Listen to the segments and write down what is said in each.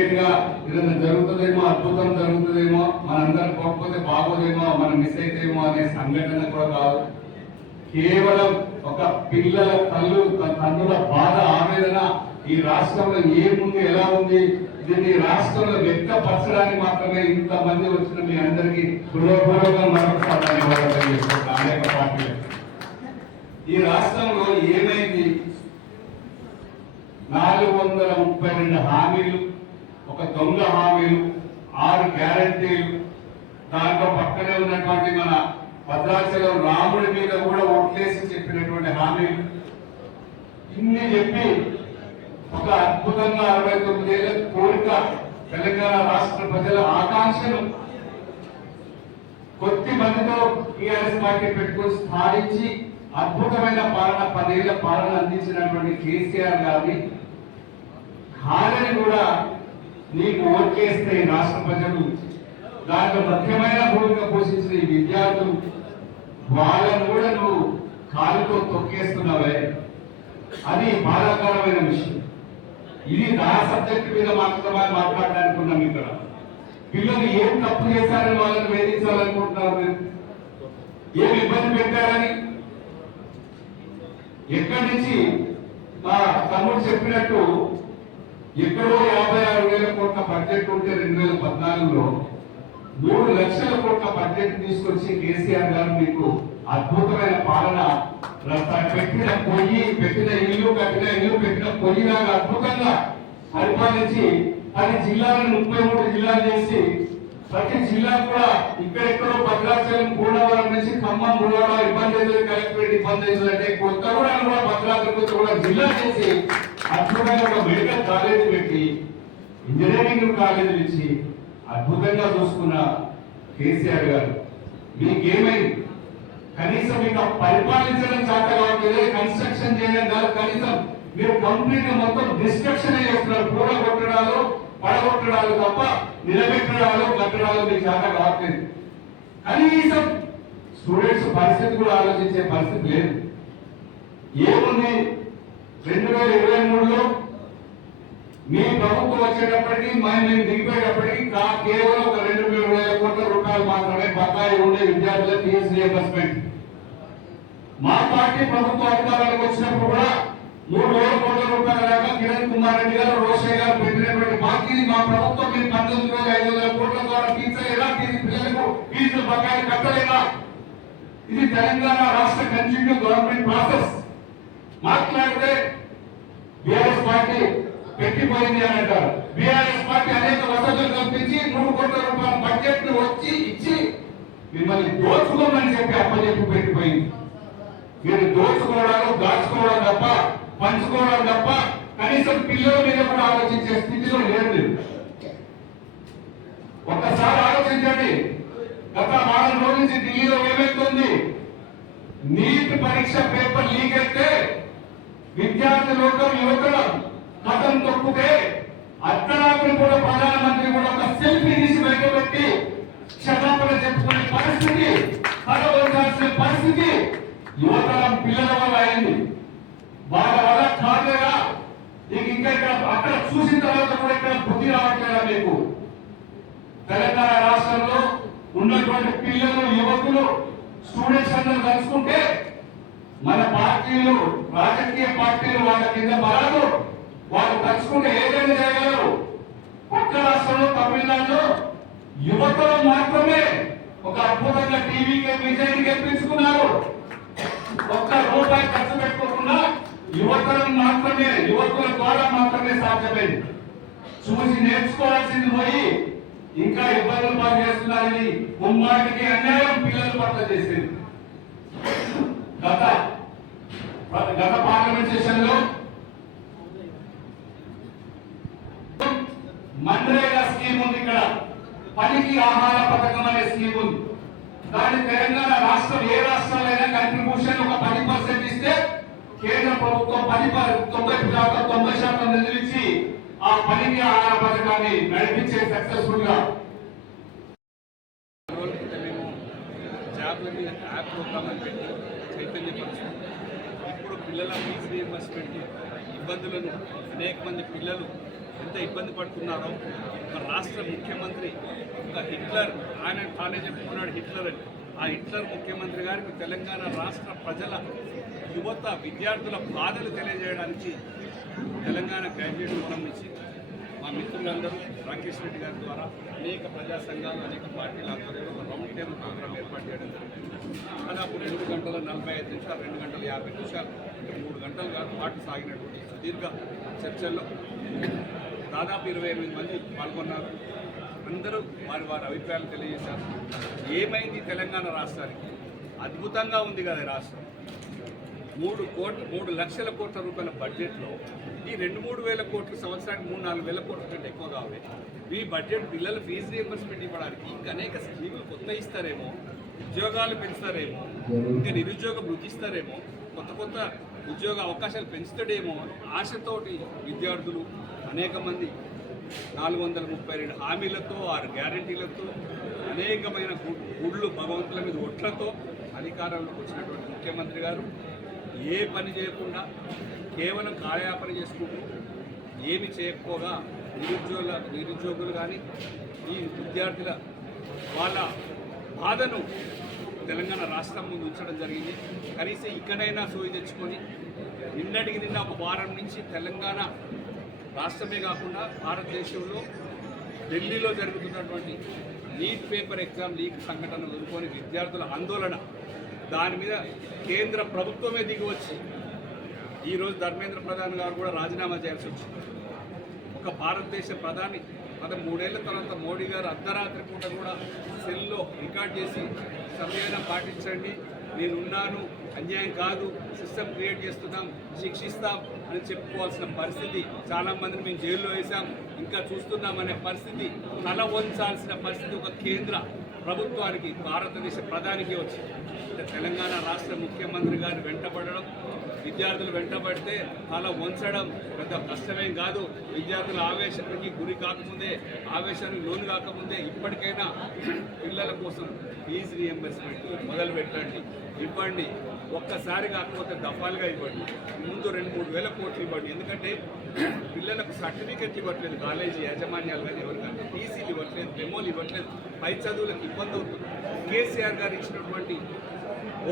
ఏదైనా జరుగుతుందేమో, అద్భుతం జరుగుతుందేమో, మనందరం పోకపోతే బాగోదేమో, మనం మిస్ అయితేమో అనే సంఘటన కూడా కాదు. కేవలం ఒక పిల్లల తల్లుల బాధ, ఆవేదన ఈ రాష్ట్రంలో ఏముంది, ఎలా ఉంది, దీన్ని రాష్ట్రంలో వ్యక్తపరచడానికి మాత్రమే ఇంతమంది వచ్చిన మీ అందరికీ హృదయపూర్వకంగా మరొకసారి ధన్యవాదాలు తెలియజేస్తున్నాను. అనేక పార్టీలు ఈ రాష్ట్రంలో ఏమైంది? 432 హామీలు, ఒక దొంగ హామీలు, 6 గ్యారంటీలు, దాంట్లో పక్కనే ఉన్నటువంటి మన భద్రాచలం రాముడి మీద కూడా ఓట్లేసి చెప్పినటువంటి హామీలు, ఇన్ని చెప్పి ఒక అద్భుతంగా 69 ఏళ్ల కోరిక, తెలంగాణ రాష్ట్ర ప్రజల ఆకాంక్షను కొద్ది మందితో టీఆర్ఎస్ పార్టీ పెట్టుకుని స్థానించి అద్భుతమైన పాలన, 10 ఏళ్ల పాలన అందించినటువంటి కేసీఆర్ గారిని హాలని కూడా నీకు ఓట్లేస్తే ఈ రాష్ట్ర ప్రజలు, దాంట్లో ముఖ్యమైన భూమిక పోషించిన ఈ విద్యార్థులు, వాళ్ళను కూడా నువ్వు కాలుతో తొక్కేస్తున్నావే, అది బాధాకరమైన విషయం. ఇది నా సబ్జెక్ట్ మీద మాట్లాడడానికి ఉన్నాం. ఇక్కడ పిల్లలు ఏం తప్పు చేశారని వాళ్ళని వేధించాలనుకుంటున్నారు మీరు? ఏం ఇబ్బంది పెట్టారని? ఎక్కడి నుంచి మా తమ్ముడు చెప్పినట్టు ఎక్కడో 56,000 కోట్ల బడ్జెట్ ఉంటే 2014లో 3 లక్షల కోట్ల బడ్జెట్ తీసుకొచ్చి కేసీఆర్ గారు మీకు అద్భుతమైన పాలన, పెట్టిన పొయ్యి, పెట్టిన ఇల్లు, కట్టిన ఇల్లు, పెట్టిన పొయ్యిలాగా అద్భుతంగా పరిపాలించి 10 జిల్లాలను 33 జిల్లాలు చేసి ప్రతి జిల్లా కూడా ఇక్కడెక్కడో భద్రాచలం, గూడవరం నుంచి ఖమ్మం, గూడవరం ఇబ్బంది అవుతుంది, కలెక్టరేట్ ఇబ్బంది అవుతుందంటే కొత్తగూడెం కూడా భద్రాచలం కూడా జిల్లా చేసి అద్భుతంగా ఒక మెడికల్ కాలేజీ పెట్టి, ఇంజనీరింగ్ కాలేజీలు ఇచ్చి అద్భుతంగా చూసుకున్న కేసీఆర్ గారు మీకేమైంది? కనీసం మీకు పరిపాలించడం చేత కావట్లేదు, కన్స్ట్రక్షన్ చేయడం కాదు, కనీసం మీరు కంప్లీట్ గా మొత్తం డిస్ట్రక్షన్ చేస్తున్నారు. పూల కొట్టడాలు, పడగొట్టడాలు తప్ప నిలబెట్టడాలు, కట్టడాలు మీకు చేత కావట్లేదు. కనీసం స్టూడెంట్స్ పరిస్థితి కూడా ఆలోచించే పరిస్థితి లేదు. ఏముంది? 2023లో మీ ప్రభుత్వం వచ్చేటప్పటికి, మేము దిగిపోయేటప్పటికి కేవలం ఒక 2,000 కోట్ల రూపాయలు మాత్రమే బకాయి ఉండే విద్యార్థుల ఫీజు రియంబర్స్మెంట్. మా పార్టీ ప్రభుత్వ అధికారానికి వచ్చినప్పుడు కూడా 3,000 కోట్ల రూపాయల దాకా కిరణ్ కుమార్ రెడ్డి గారు, రోషయ్య గారు పెట్టినటువంటి బాకీని మా ప్రభుత్వం మీరు 19,500 కోట్ల ద్వారా తీర్చలేదా? పిల్లలకు ఫీజులు బకాయిలు కట్టలేదా? ఇది తెలంగాణ రాష్ట్ర కంటిన్యూ గవర్నమెంట్ ప్రాసెస్. మాట్లాడితే బీఆర్ఎస్ పార్టీ పెట్టిపోయింది అని అంటారు. బీఆర్ఎస్ పార్టీ అనేక వసతులు కల్పించి 3 కోట్ల రూపాయల బడ్జెట్ ను వచ్చి ఇచ్చి మిమ్మల్ని దోచుకోమని చెప్పి అప్పచెప్పి పెట్టిపోయింది. మీరు దోచుకోవడాలు, దాచుకోవడం తప్ప, పంచుకోవడం తప్ప కనీసం పిల్లల మీద కూడా ఆలోచించే స్థితిలో లేదు. ఒక్కసారి ఆలోచించండి. గత 4 రోజుల నుంచి ఢిల్లీలో ఏమైతుంది? నీట్ పరీక్ష పేపర్ లీక్ అయితే విద్యార్థి లోకం, యువకుల కథం తొక్కితే అర్ధరాత్రి కూడా ప్రధానమంత్రి కూడా ఒక సెల్ఫీ తీసి బయటపెట్టి క్షమాపణ చెప్పుకునే పరిస్థితి, కలవలసిన పరిస్థితి యువతరం పిల్లల వల్ల అయింది. వాళ్ళ వల్ల కాదేగా. ఇంకా ఇక్కడ అక్కడ చూసిన తర్వాత కూడా ఇక్కడ బుద్ధి రావట్లేదా మీకు? తెలంగాణ రాష్ట్రంలో ఉన్నటువంటి పిల్లలు, యువకులు, స్టూడెంట్స్ అందరూ కలుసుకుంటే మన పార్టీలు, రాజకీయ పార్టీలు వాళ్ళ కింద బలాలు, వాళ్ళు కలుసుకుంటే ఏదైనా చేయగలరు. పక్క రాష్ట్రంలో తమిళనాడులో యువతలు మాత్రమే ఒక అద్భుతంగా టీవీకి, విజయాన్ని గెలిపించుకున్నారు. ఒక్క రూపాయి ఖర్చు పెట్టుకోకుండా యువతరం మాత్రమే, యువకుల ద్వారా మాత్రమే సాధ్యమైంది. చూసి నేర్చుకోవాల్సింది పోయి ఇంకా ఇబ్బందులు పాలు చేస్తున్నారని ముమ్మాటికి అన్యాయం పిల్లల పట్ల చేసింది. గత పార్లమెంట్ సెషన్ లో మన్రేగా స్కీమ్ ఉంది. ఇక్కడ పనికి ఆహార పథకం అనే స్కీమ్ ఉంది. దాని తెలంగాణ రాష్ట్రం, ఏ రాష్ట్రాలైనా కంట్రిబ్యూషన్ ఒక 10% ఇస్తే కేంద్ర ప్రభుత్వం 90% నిధులు ఇచ్చి ఆ పనికి ఆహార పథకాన్ని నడిపించే సక్సెస్ఫుల్ గా యాప్ ప్రోగ్రామ్ పెట్టి చైతన్యపరుస్తుంది. ఇప్పుడు పిల్లల ఫీజు రీయింబర్స్మెంట్ ఇబ్బందులను అనేక మంది పిల్లలు ఎంత ఇబ్బంది పడుతున్నారో ఒక రాష్ట్ర ముఖ్యమంత్రి ఒక హిట్లర్, ఆయన తానే చెప్పుకున్నాడు హిట్లర్ అని. ఆ హిట్లర్ ముఖ్యమంత్రి గారికి తెలంగాణ రాష్ట్ర ప్రజల యువత విద్యార్థుల బాధలు తెలియజేయడానికి తెలంగాణ గ్రాడ్యుయేట్ ఫోరం నుంచి మా మిత్రులందరూ రాకేష్ రెడ్డి గారి ద్వారా అనేక ప్రజా సంఘాలు అనేక పార్టీల ఆధ్వర్యంలో ఒక రౌండ్ టేబుల్ ప్రోగ్రాం ఏర్పాటు చేయడం జరిగింది. దాదాపు 2 గంటల 45 నిమిషాలు, 2 గంటల 50 నిమిషాలు, 3 గంటల పాటు సాగినటువంటి సుదీర్ఘ చర్చల్లో దాదాపు 28 మంది పాల్గొన్నారు. అందరూ వారి వారి అభిప్రాయాలు తెలియజేశారు. ఏమైంది తెలంగాణ రాష్ట్రానికి? అద్భుతంగా ఉంది కదా రాష్ట్రం. 3 లక్షల కోట్ల రూపాయల బడ్జెట్లో ఈ 2-3 వేల కోట్లు సంవత్సరానికి 3-4 వేల కోట్ల కంటే ఎక్కువ కావాలి. ఈ బడ్జెట్ పిల్లల ఫీజు రీయింబర్స్మెంట్ ఇవ్వడానికి ఇంకా అనేక స్కీములు కొత్త ఇస్తారేమో, ఉద్యోగాలు పెంచుతారేమో, ఇంకా నిరుద్యోగ వృద్ధి ఇస్తారేమో, కొత్త ఉద్యోగ అవకాశాలు పెంచుతాడేమో ఆశతోటి విద్యార్థులు అనేక మంది 432 హామీలతో 6 గ్యారంటీలతో అనేకమైన గుళ్ళు భగవంతుల మీద ఒట్లతో అధికారంలోకి వచ్చినటువంటి ముఖ్యమంత్రి గారు ఏ పని చేయకుండా కేవలం కార్యాపన చేసుకుంటూ ఏమి చేయకపోగా నిరుద్యోగులు కానీ ఈ విద్యార్థుల వాళ్ళ బాధను తెలంగాణ రాష్ట్రం ముందు ఉంచడం జరిగింది. కనీసం ఇక్కడైనా సోయి తెచ్చుకొని నిన్నటికి నిన్న ఒక వారం నుంచి తెలంగాణ రాష్ట్రమే కాకుండా భారతదేశంలో ఢిల్లీలో జరుగుతున్నటువంటి నీట్ పేపర్ ఎగ్జామ్ లీక్ సంఘటనలు ఎదుర్కొని విద్యార్థుల ఆందోళన, దాని మీద కేంద్ర ప్రభుత్వమే దిగివచ్చి ఈరోజు ధర్మేంద్ర ప్రధాన్ గారు కూడా రాజీనామా చేయాల్సి వచ్చింది. ఒక భారతదేశ ప్రధాని 13 ఏళ్ల తర్వాత మోడీ గారు అర్ధరాత్రి పూట కూడా సెల్లో రికార్డ్ చేసి సమయాన్ని పాటించండి, నేనున్నాను, అన్యాయం కాదు, సిస్టమ్ క్రియేట్ చేస్తున్నాం, శిక్షిస్తాం అని చెప్పుకోవాల్సిన పరిస్థితి, చాలామందిని మేము జైల్లో వేసాం ఇంకా చూస్తున్నామనే పరిస్థితి, తల వంచాల్సిన పరిస్థితి ఒక కేంద్ర ప్రభుత్వానికి, భారతదేశ ప్రధానికి వచ్చింది. తెలంగాణ రాష్ట్ర ముఖ్యమంత్రి గారు వెంటబడడం, విద్యార్థులు వెంటబడితే తల వంచడం పెద్ద కష్టమేం కాదు. విద్యార్థుల ఆవేశానికి గురి కాకముందే, ఆవేశానికి లోను కాకముందే ఇప్పటికైనా పిల్లల కోసం ఫీజు రీయింబర్స్మెంట్ మొదలు పెట్టండి, ఇవ్వండి. ఒక్కసారి కాకపోతే దఫాలుగా ఇవ్వండి. ముందు 2-3 వేల కోట్లు ఇవ్వండి. ఎందుకంటే పిల్లలకు సర్టిఫికెట్ ఇవ్వట్లేదు కాలేజీ యాజమాన్యాలు, కానీ ఎవరికంటే టీసీలు ఇవ్వట్లేదు, మెమోలు ఇవ్వట్లేదు, పై చదువులకు ఇబ్బంది అవుతుంది. కేసీఆర్ గారు ఇచ్చినటువంటి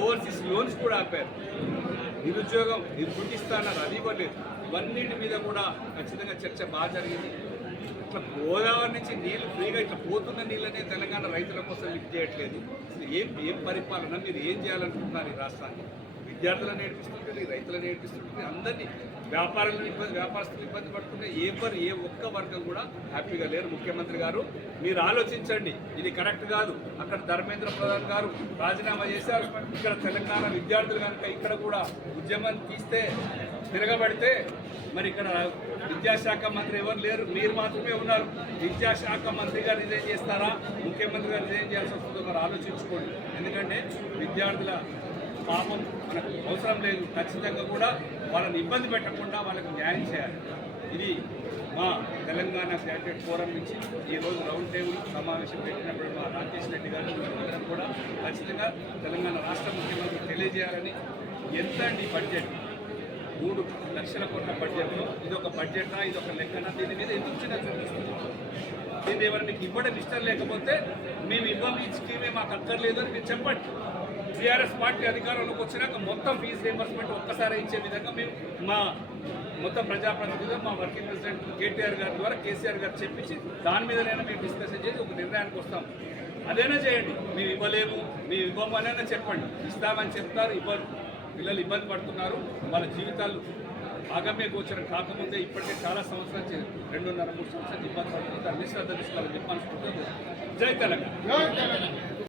ఓవర్సీస్ లోన్స్ కూడా ఆపారు. నిరుద్యోగం గుర్తిస్తాన్నారు, అది ఇవ్వలేదు. ఇవన్నిటి మీద కూడా ఖచ్చితంగా చర్చ బాగా జరిగింది. ఇట్లా గోదావరి నుంచి నీళ్లు ఫ్రీగా ఇట్లా పోతున్న నీళ్ళనే తెలంగాణ రైతుల కోసం లిఫ్ట్ చేయట్లేదు. ఏం పరిపాలన, మీరు ఏం చేయాలనుకుంటున్నారు ఈ రాష్ట్రాన్ని? విద్యార్థులను నేర్పిస్తుంటే, రైతులను నేర్పిస్తుంటే, అందరినీ వ్యాపారస్తులు ఇబ్బంది పడుతుంటే ఏ ఒక్క వర్గం కూడా హ్యాపీగా లేరు. ముఖ్యమంత్రి గారు మీరు ఆలోచించండి, ఇది కరెక్ట్ కాదు. అక్కడ ధర్మేంద్ర ప్రధాన్ గారు రాజీనామా చేశారు. ఇక్కడ తెలంగాణ విద్యార్థులు కనుక ఇక్కడ కూడా ఉద్యమం తీస్తే, తిరగబడితే, మరి ఇక్కడ విద్యాశాఖ మంత్రి ఎవరు లేరు, మీరు మాత్రమే ఉన్నారు. విద్యాశాఖ మంత్రి గారు రిజైన్ చేస్తారా, ముఖ్యమంత్రి గారు రిజైన్ చేయాల్సి వస్తుందో మరి ఆలోచించుకోండి. ఎందుకంటే విద్యార్థుల పాపం మనకు అవసరం లేదు. ఖచ్చితంగా కూడా వాళ్ళని ఇబ్బంది పెట్టకుండా వాళ్ళకి న్యాయం చేయాలి. ఇది మా తెలంగాణ గ్రాడ్యుయేట్ ఫోరం నుంచి ఈరోజు రౌండ్ టేబుల్ సమావేశం పెట్టినప్పుడు మా రాకేష్ రెడ్డి గారు అందరం కూడా ఖచ్చితంగా తెలంగాణ రాష్ట్ర ముఖ్యమంత్రి తెలియజేయాలని. ఎంత అండి బడ్జెట్? 3 లక్షల కోట్ల బడ్జెట్లో ఇదొక బడ్జెటా, ఇదొక లెక్కనా? దీని మీద ఎందుకు చిన్న చూపిస్తుంది? దీన్ని ఎవరు మీకు ఇవ్వడం ఇష్టం లేకపోతే మేము ఇవ్వం, ఈ స్కీమే మాకు అక్కర్లేదు అని మీరు చెప్పండి. టీఆర్ఎస్ పార్టీ అధికారంలోకి వచ్చినాక మొత్తం ఫీజు రీయింబర్స్మెంట్ ఒక్కసారి ఇచ్చే విధంగా మేము మా మొత్తం ప్రజాప్రతినిధులు, మా వర్కింగ్ ప్రెసిడెంట్ కేటీఆర్ గారి ద్వారా కేసీఆర్ గారు చెప్పించి దాని మీదనైనా మేము డిస్కషన్ చేసి ఒక నిర్ణయానికి వస్తాం. అదైనా చేయండి. మేము ఇవ్వలేము, మేము ఇవ్వము అనైనా చెప్పండి. ఇస్తామని చెప్తారు, ఇవ్వరు. పిల్లలు ఇబ్బంది పడుతున్నారు, వాళ్ళ జీవితాలు ఆగమ్య గోచరం కాకముందే ఇప్పటికే చాలా సంవత్సరాలు 2.5-3 సంవత్సరాలు ఇబ్బంది పడుతుంది. అన్ని శ్రద్ధ తీసుకోవాలని చెప్పాల్సి ఉంటుంది. జై తెలంగాణ.